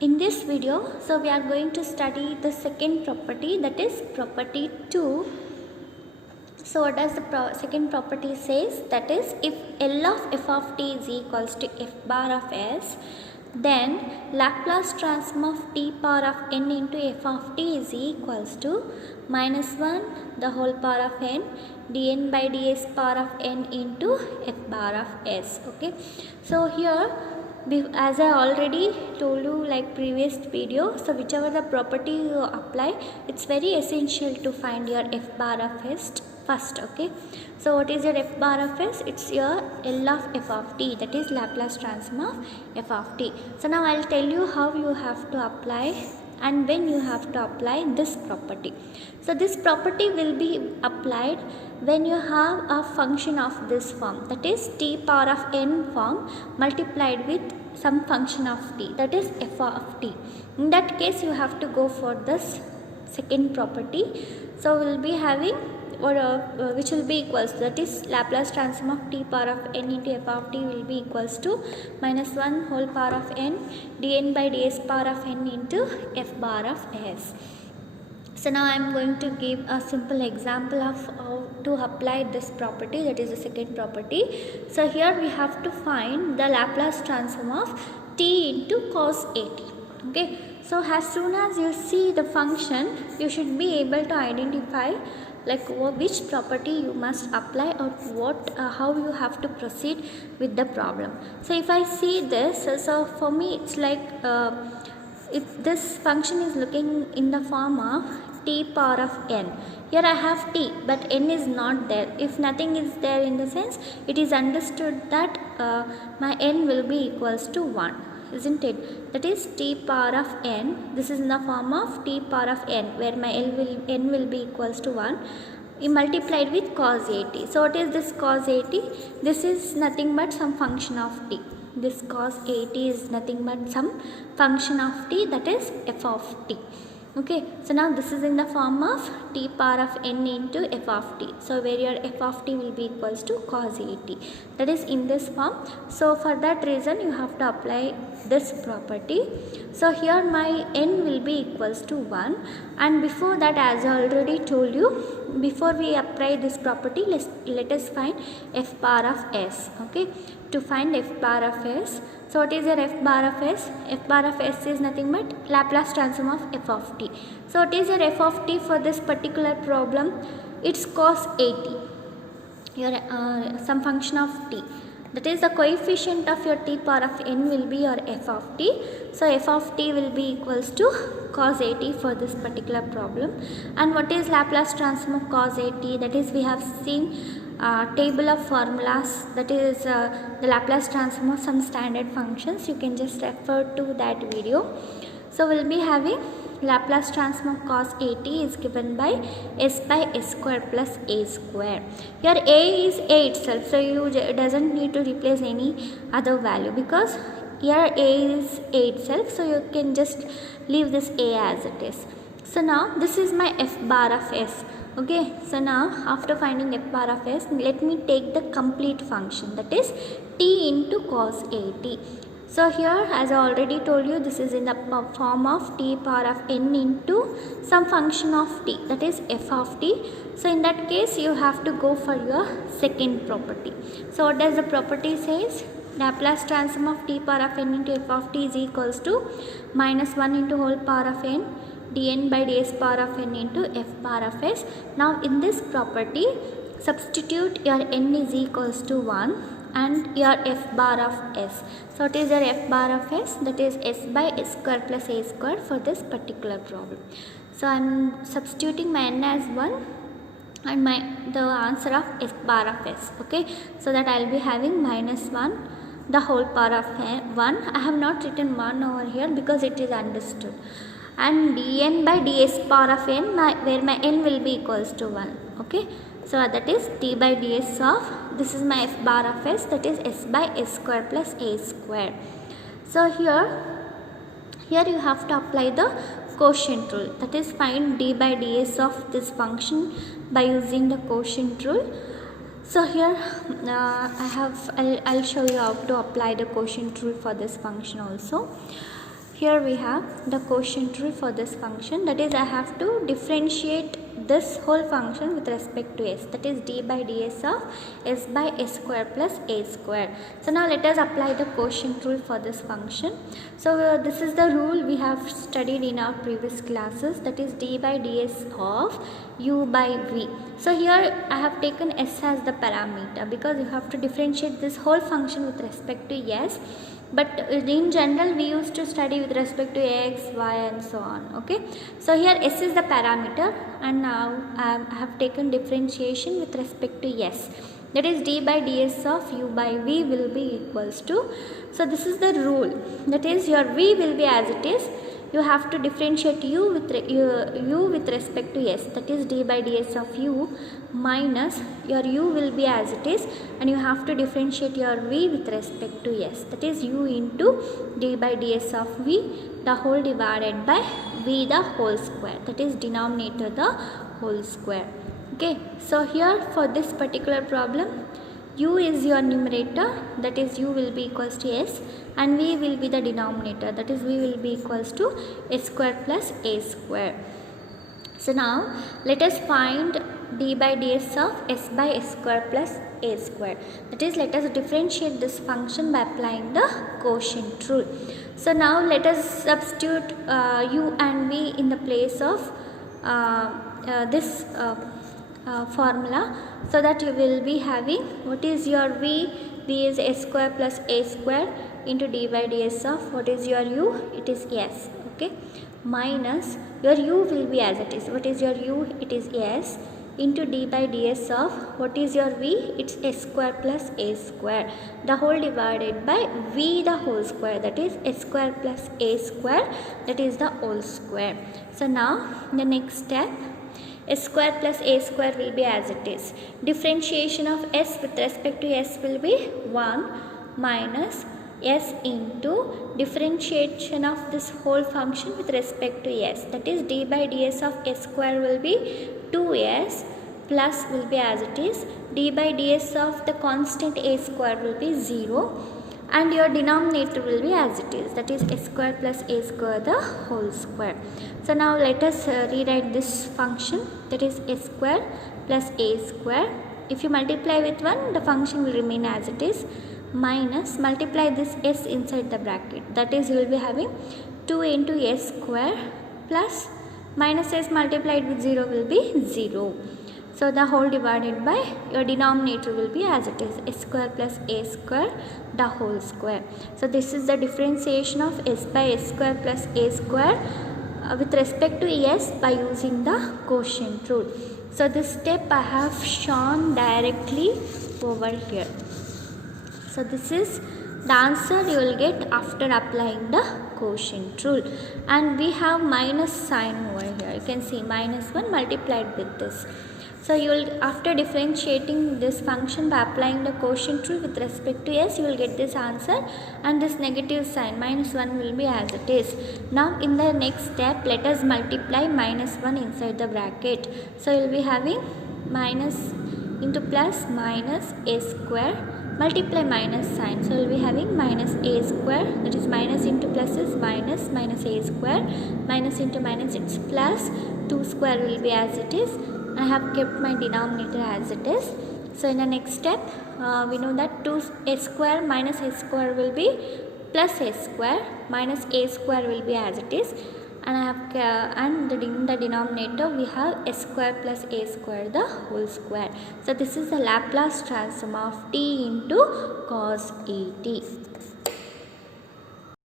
In this video, so we are going to study the second property, that is property 2. So what does the second property says? That is, if L of f of t is equals to f bar of s, then Laplace transform of t power of n into f of t is equals to minus 1 the whole power of n dn by ds power of n into f bar of s. Okay, so here, as I already told you like previous video, so whichever the property you apply, it's very essential to find your f bar of s first. Okay, so what is your f bar of s? It's your L of f of t, that is Laplace transform of f of t. So now I'll tell you how you have to apply and when you have to apply this property. So this property will be applied when you have a function of this form, that is t power of n form multiplied with some function of t, that is f of t. In that case you have to go for this second property. So we'll be having which will be equals to, that is Laplace transform of t power of n into f of t will be equals to minus 1 whole power of n dn by ds power of n into f bar of s. So now I am going to give a simple example of how to apply this property, that is the second property. So here we have to find the Laplace transform of t into cos at. Okay, so as soon as you see the function, you should be able to identify like which property you must apply or how you have to proceed with the problem. So if I see this, so for me it's like this function is looking in the form of t power of n. Here I have t, but n is not there. If nothing is there, in the sense it is understood that my n will be equals to 1, isn't it? That is t power of n. This is in the form of t power of n, where my n will be equals to 1 multiplied with cos at. So what is this cos at? This is nothing but some function of t. This cos at is nothing but some function of t, that is f of t. Okay, so now this is in the form of t power of n into f of t. So where your f of t will be equals to cos at, that is in this form. So for that reason you have to apply this property. So here my n will be equals to 1, and before that, as I already told you, before we apply this property, let us find f bar of s. Okay, to find f bar of s, so what is your f bar of s? F bar of s is nothing but Laplace transform of f of t. So what is your f of t for this particular problem? It's cos at, your some function of t, that is the coefficient of your t power of n will be your f of t. So f of t will be equals to cos at for this particular problem. And what is Laplace transform of cos at? That is, we have seen table of formulas, that is the Laplace transform of some standard functions. You can just refer to that video. So we'll be having Laplace transform of cos at is given by s by s square plus a square. Here a is a itself, so you doesn't need to replace any other value, because here a is a itself, so you can just leave this a as it is. So now this is my f bar of s. Okay, so now after finding f bar of s, let me take the complete function, that is t into cos at. So here, as I already told you, this is in the form of t power of n into some function of t, that is f of t. So in that case you have to go for your second property. So what does the property says? Laplace transform of t power of n into f of t is equals to minus 1 into whole power of n dn by ds power of n into f bar of s. Now in this property, substitute your n is equals to 1 and your f bar of s. So what is your f bar of s? That is s by s square plus a square for this particular problem. So I am substituting my n as 1 and the answer of f bar of s. Okay, so that I will be having minus 1 the whole power of 1. I have not written 1 over here because it is understood. And dn by ds power of n, where my n will be equals to 1. Okay, so that is d by ds of, this is my f bar of s, that is s by s square plus a square. So here you have to apply the quotient rule, that is find d by ds of this function by using the quotient rule. So here I'll show you how to apply the quotient rule for this function also. here we have the quotient rule for this function, that is I have to differentiate this whole function with respect to s, that is d by ds of s by s square plus a square. So now let us apply the quotient rule for this function. So this is the rule we have studied in our previous classes, that is d by ds of u by v. So here I have taken s as the parameter because you have to differentiate this whole function with respect to s. But in general we used to study with respect to x, y and so on. Okay, so here s is the parameter and now I have taken differentiation with respect to s, that is d by ds of u by v will be equals to, so this is the rule, that is your v will be as it is, you have to differentiate u with respect to s, that is d by ds of u minus your u will be as it is, and you have to differentiate your v with respect to s, that is u into d by ds of v the whole divided by v the whole square, that is denominator the whole square. Okay, so here for this particular problem, u is your numerator, that is u will be equals to s, and v will be the denominator, that is v will be equals to s square plus a square. So now let us find d by ds of s by s square plus a square, that is let us differentiate this function by applying the quotient rule. So now let us substitute u and v in the place of this formula, so that you will be having, what is your v is s square plus a square into d by ds of, what is your u, it is s. Okay, minus your u will be as it is, what is your u, it is s, into d by ds of, what is your v, it's s square plus a square the whole divided by v the whole square, that is s square plus a square, that is the whole square. So now the next step, s square plus a square will be as it is, differentiation of s with respect to s will be 1 minus s into differentiation of this whole function with respect to s, that is d by ds of s square will be 2s plus will be as it is, d by ds of the constant a square will be 0, and your denominator will be as it is, that is s square plus a square the whole square. So now let us rewrite this function, that is s square plus a square, if you multiply with 1 the function will remain as it is, minus multiply this s inside the bracket, that is you will be having 2 into s square plus minus s multiplied with 0 will be 0. So the whole divided by your denominator will be as it is, s square plus a square the whole square. So this is the differentiation of s by s square plus a square with respect to s by using the quotient rule. So this step I have shown directly over here. So this is the answer you will get after applying the quotient rule, and we have minus sign over here, you can see minus 1 multiplied with this. So you will, after differentiating this function by applying the quotient rule with respect to s, you will get this answer, and this negative sign minus 1 will be as it is. Now in the next step let us multiply minus 1 inside the bracket. So you will be having minus into plus minus a square, multiply minus sign, so we will be having minus a square, that is minus into plus is minus, minus a square, minus into minus it's plus, 2 square will be as it is, I have kept my denominator as it is. So in the next step we know that 2a square minus a square will be plus a square, minus a square will be as it is, and I have and in the denominator we have s square plus a square the whole square. So this is the Laplace transform of t into cos 80.